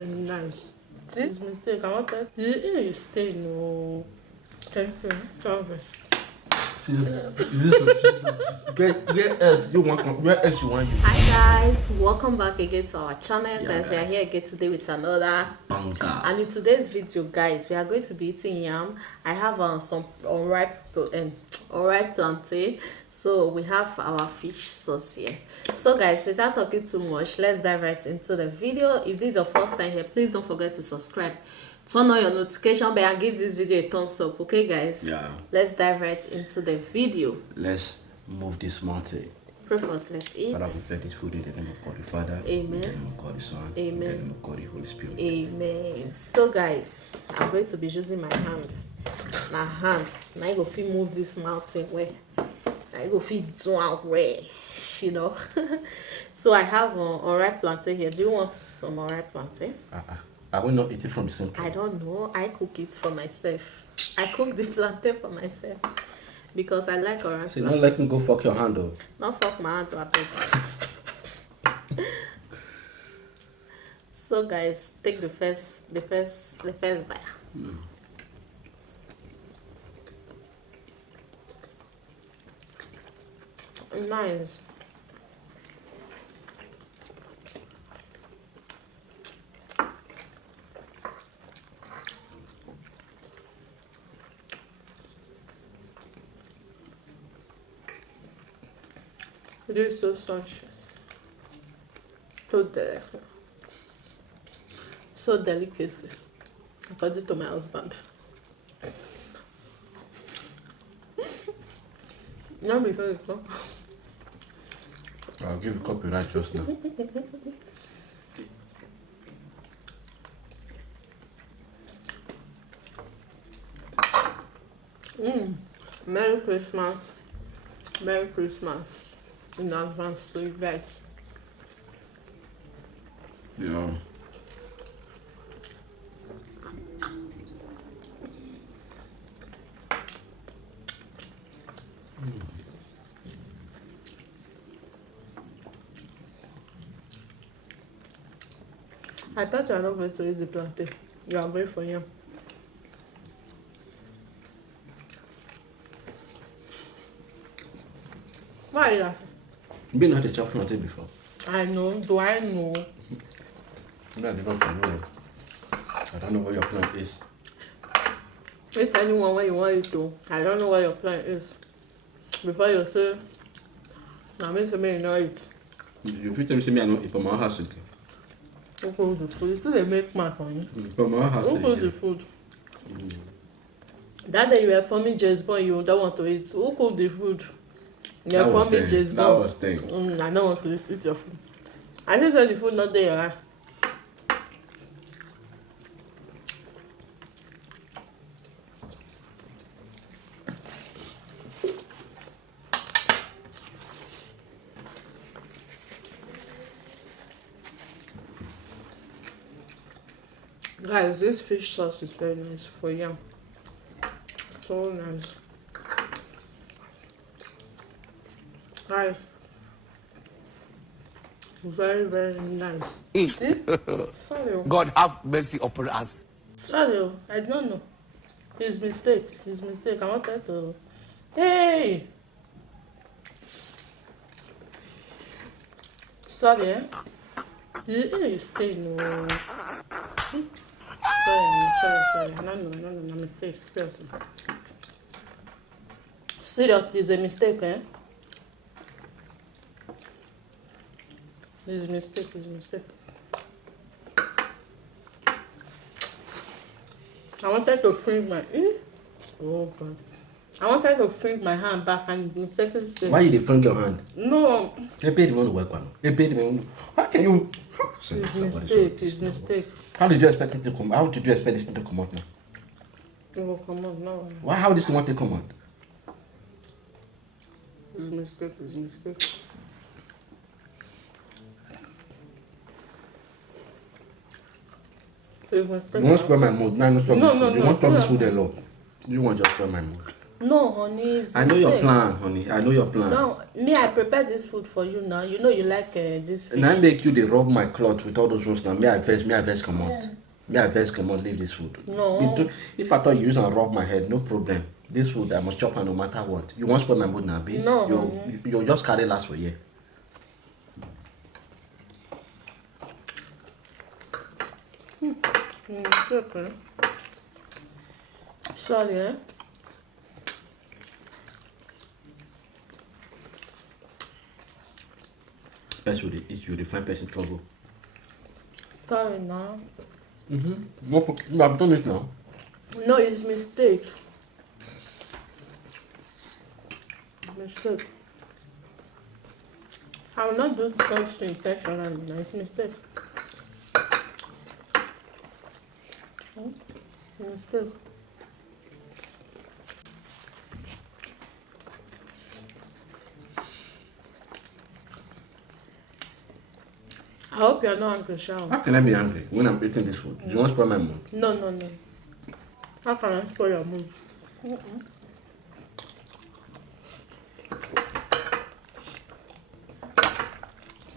Nice. This mistake, I wanted you stay no. Thank you. Sorry. See, where else you want? Where else you want? Hi guys, welcome back again to our channel. Yeah, guys, we are here again today with another Bunker. and in today's video, guys, we are going to be eating yam. I have some unripe plantain, so we have our fish sauce here. So guys, without talking too much, let's dive right into the video. If this is your first time here, please don't forget to subscribe, turn on your notification bell and give this video a thumbs up. Okay guys, Yeah, let's dive right into the video. let's move this mountain. Pray for us, let's eat. Father, we pray this food in the name of God the Father, Amen. in the name of God the Son, Amen. in the name of God the Holy Spirit. Amen. So guys, I'm going to be using my hand. Now I go fit move this mountain way. I go fit do out way, you know. So I have unripe plantain here. Do you want some unripe plantain? I will not eat it from the same place. I don't know. I cook it for myself. I cook the plantain for myself because I like unripe So plantain. don't let me go fuck your hand up. Don't fuck my hand up. So guys, take the first bite. Nice. It is so sumptuous. So delicate. So delicacy. According to my husband. Not because it's not. I'll give you copyright just now. Merry Christmas. Merry Christmas. In advance to you guys. Yeah. I thought you were not going to eat the plantain. You are going for yam. Why are you laughing? You been had a chop plantain before? I know. Do I know? No, I don't know. I don't know where your plant is. Eat anyone when you want it to. I don't know where your plan is. Before you say, now me say me you know it. You fit tell me say me I know if from my house again. Who cook the food? Still they make math on you. From my house Who cook the again. food? That day you were forming James Bond, you don't want to eat. Who cook the food? You were forming James That Bond. was thing. I don't want to eat your food. I just said the food not there. Right? Guys, this fish sauce is very nice for yam. So nice. Guys, very, very nice. Sorry. God have mercy upon us. Sorry, I don't know. His mistake. His mistake. I wanted to. Hey! Sorry, eh? You stay no. Sorry. No, mistake. Seriously. Seriously, it's a mistake, eh? It's a mistake. I wanted to fling my oh god. I wanted to fling my hand back and mistakenly. Why you dey fling your hand? No. They paid the one to work on. They paid the one. How can you? It's mistake. How did you expect it to come? How did you expect this thing to come out now? It will come on, no. Why? How this thing want to come out? It's mistake. You want to spoil my mood? No, No. You want to this food alone? You want to just spoil my mood? No, honey, it's I know your mistake. plan, honey. I know your plan. No, me, I prepared this food for you now. You know you like this fish. And I make you they rub my cloth with all those roasts now. Me I vex come out. Me I vex come out, leave this food. No. If I thought you use and rub my head, no problem. This food I must chop her no matter what. You won't spoil my mood now, babe. No. You just carry last for you. Okay. Sorry, eh? Person will eat you, they find person trouble. Sorry now. I've done it now. No, it's mistake. Mistake. I will not do such intentionally. No, it's mistake. Mistake. I hope you're not angry, Shao. How can I be angry when I'm eating this food? Do you want to spoil my mood? No. How can I spoil your mood?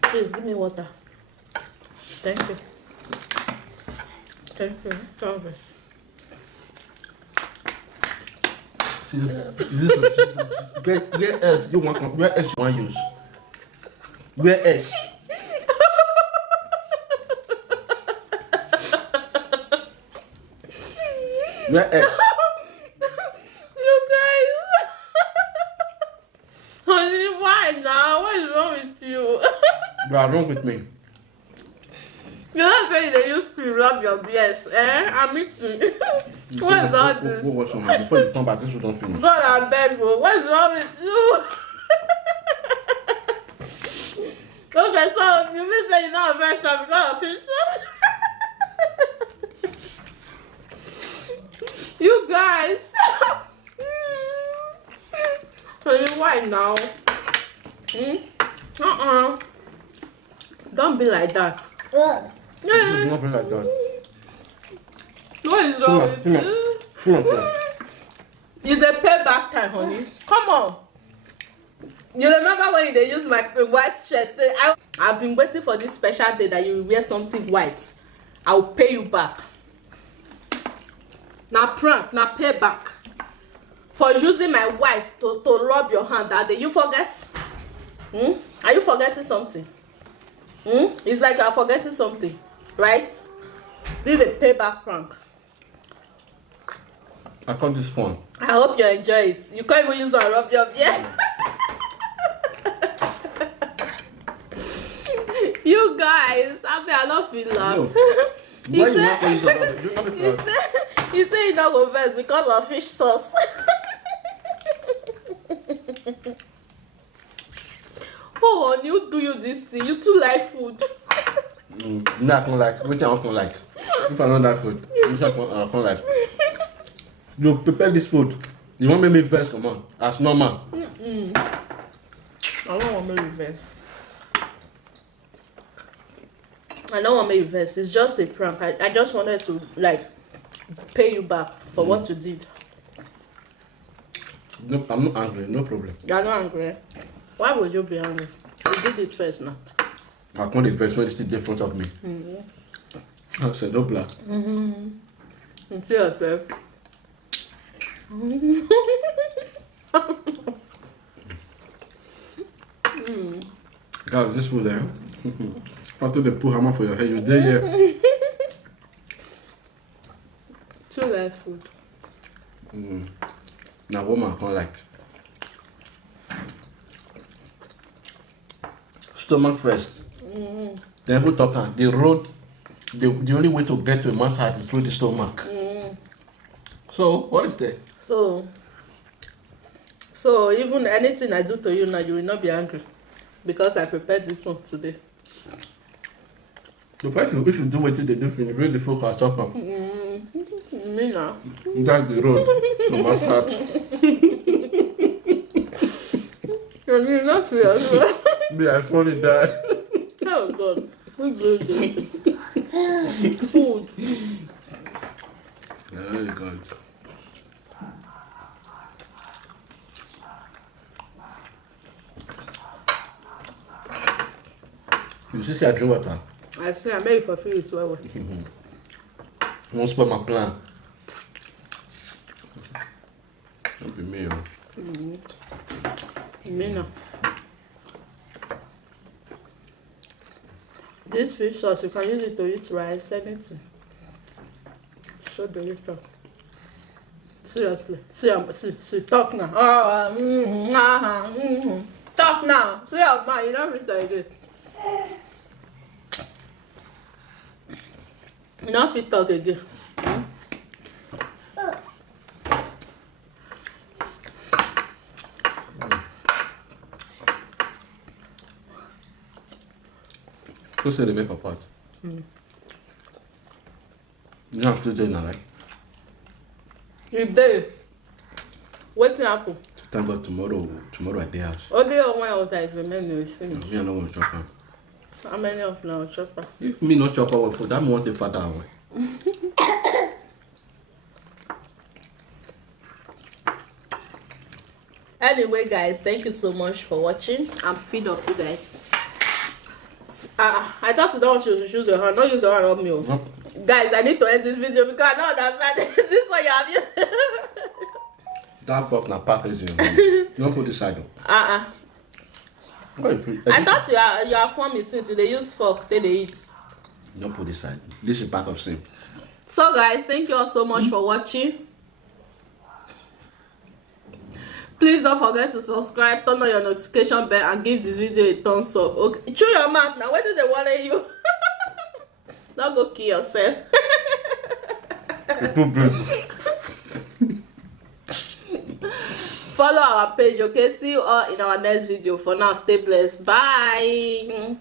Please give me water. Thank you. Sorry. See, where else you want? Where else you want use? Where else? Where else? You guys. Honey, why now? What is wrong with you? You are wrong with me. You're not saying they used to rub your breast, eh? I'm eating. What is all this? Go wash your hand before you come back. This food don't finish. God, I beg you. What's wrong with you? Okay, so you mean say you're not a vegetable because of fish? You guys. So you why now? Don't be like that. You do not be like that. What is wrong with you? It's a payback time, honey. Come on. You remember when they used my white shirt? I've been waiting for this special day that you will wear something white. I'll pay you back. Now prank, now payback. For using my white to rub your hand that day. You forget? Are you forgetting something? It's like you are forgetting something, right? This is a payback prank. I call this fun. I hope you enjoy it. You can't even use it and rub your beard. You guys, I don't feel love. He said he not go vex because of fish sauce. Oh, honey, you do you this thing? You too like food. No, I don't like. Which I don't like. If I don't like food, which I don't like. You prepare this food. You want me vex? Come on, as normal. I don't want me reverse. I don't want me reverse. It's just a prank. I just wanted to like pay you back for what you did. No, I'm not angry. No problem. You're not angry. Why would you be angry? You did it first now. I can't invest when it's still in front of me. I said, no black. You see yourself. Guys, this food there. After they put hammer for your head, you did here. Too like food. Now, woman can't like. Stomach first. Then we talk the road. The only way to get to a man's heart is through the stomach. So what is there? So even anything I do to you now, you will not be angry because I prepared this one today. The person, if you do what they do for you, read the folk chop up. Me now. That's the road to man's heart. You're not serious. Me, I funny die. Oh God. Who's doing this? Food. Very good. You see, I drink water. I see, I made it for free as well. Don't spoil my plan. Don't be me, Mina. This fish sauce, you can use it to eat rice, anything. So delicious. Seriously. See, talk now. Talk now. See your man, you don't fit again. You don't fit talk again. Who said they make a pot? You don't have to do now, right? You did. What's happened? Thank God tomorrow at the house. Only on one order is the menu is finished. Me, I don't want to chop am. How many of now chopper? If me not chop our food, I want a father away. Anyway, guys, thank you so much for watching. I'm feed up you guys. I thought you don't want to use your hand. Not use your hand on me. Nope. Guys, I need to end this video because I don't understand this one you have used. That fork na packaging. You don't put this side on. I thought you are forming since they use fork, they eat. You don't put this side. This is back of same. So guys, thank you all so much for watching. Please don't forget to subscribe, turn on your notification bell, and give this video a thumbs up. Okay, chew your mouth now. Where do they want you? Don't go kill yourself. It's too big. Follow our page, okay? See you all in our next video. For now, stay blessed. Bye.